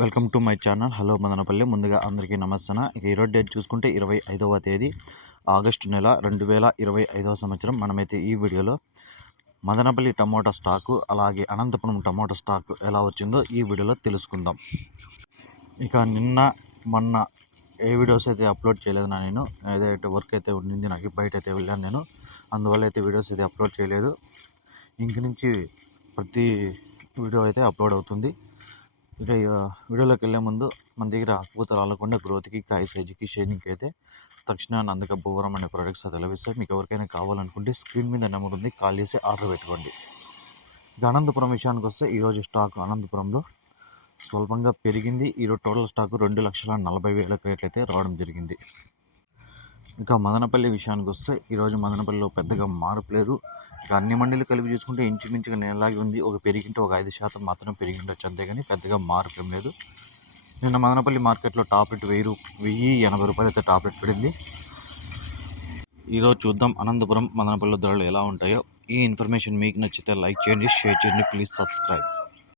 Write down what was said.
Welcome to my channel. Hello Madanapalle. ముందుగా అందరికీ నమస్తే ఇక ఈరోజు డేట్ చూసుకుంటే ఇరవై ఐదవ తేదీ ఆగస్టు నెల రెండు వేల ఇరవై ఐదవ సంవత్సరం. మనమైతే ఈ వీడియోలో మదనపల్లి టమోటా స్టాకు అలాగే అనంతపురం టమోటా స్టాకు ఎలా వచ్చిందో ఈ వీడియోలో తెలుసుకుందాం. ఇక నిన్న మొన్న ఏ వీడియోస్ అయితే అప్లోడ్ చేయలేదు నా నేను ఏదైతే వర్క్ అయితే ఉండింది నాకు బయట అయితే వెళ్ళాను నేను అందువల్ల అయితే వీడియోస్ అయితే అప్లోడ్ చేయలేదు. ఇంక నుంచి ప్రతి వీడియో అయితే అప్లోడ్ అవుతుంది. ఇక ఇక వీడియోలోకి వెళ్ళే ముందు మన దగ్గర పూత రాలకుండా గ్రోత్కి కాయ సైజుకి అయితే తక్షణ నందక భూవరం అనే ప్రొడక్ట్స్ అది లభిస్తాయి మీకు ఎవరికైనా కావాలనుకుంటే స్క్రీన్ మీద నెంబర్ ఉంది కాల్ చేసి ఆర్డర్ పెట్టుకోండి. ఇక అనంతపురం విషయానికి వస్తే ఈరోజు స్టాక్ అనంతపురంలో స్వల్పంగా పెరిగింది. ఈరోజు టోటల్ స్టాక్ రెండు లక్షల నలభై వేల క్రేట్లు అయితే రావడం జరిగింది. ఇక మదనపల్లి విషయానికి వస్తే ఈరోజు మదనపల్లిలో పెద్దగా మార్పు లేదు. ఇక అన్ని మండీలు కలిపి చూసుకుంటే ఇంచుమించుగా నేలాగే ఉంది. ఒక పెరిగింటే ఒక ఐదు శాతం మాత్రం పెరిగి ఉండొచ్చు అంతేగాని పెద్దగా మార్పు ఏం లేదు. నిన్న మదనపల్లి మార్కెట్లో టాప్లెట్ వెయ్యి వెయ్యి ఎనభై రూపాయలు అయితే టాప్లెట్ పడింది. ఈరోజు చూద్దాం అనంతపురం మదనపల్లి ధరలు ఎలా ఉంటాయో. ఈ ఇన్ఫర్మేషన్ మీకు నచ్చితే లైక్ చేయండి షేర్ చేయండి ప్లీజ్ సబ్స్క్రైబ్.